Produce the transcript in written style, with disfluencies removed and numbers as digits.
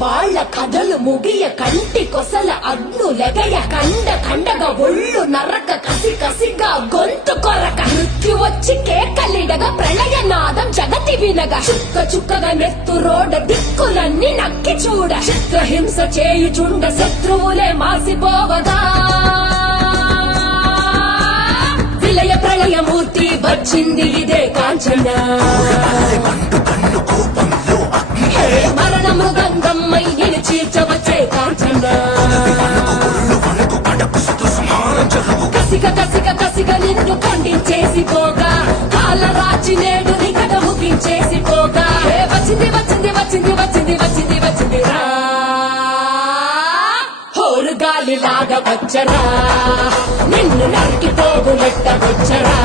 వాళ్ళ కథలు ముగియ కంటి కొసల అడ్డు లెగయ కండ కండగా ఒళ్ళు నరక కసి కసిగా గొంతు కొరక మృత్యు వచ్చి కేకలిడగా ప్రళయ నాదం జగతి వినగా చుక్క చుక్కగా నెత్తు రోడ దిక్కులన్నీ నక్కి చూడ చిత్రహింస చేయుచుండ శత్రువులే మాసిపోవగా విలయ ప్రళయమూర్తి వచ్చింది ఇదే కాంచన మరణ మృగంగమ్మై నేను చీల్చవచ్చే కాంచన కసిక కసిక కసిక నిన్ను ఖండించేసి పోగా కాల రాచి నేడు నికట ముగించేసి పోగా వచ్చింది వచ్చింది వచ్చింది వచ్చింది వచ్చింది వచ్చింది రా హోరు గాలి లాగా వచ్చరా నిన్ను నరికి పోగులెట్ట వచ్చరా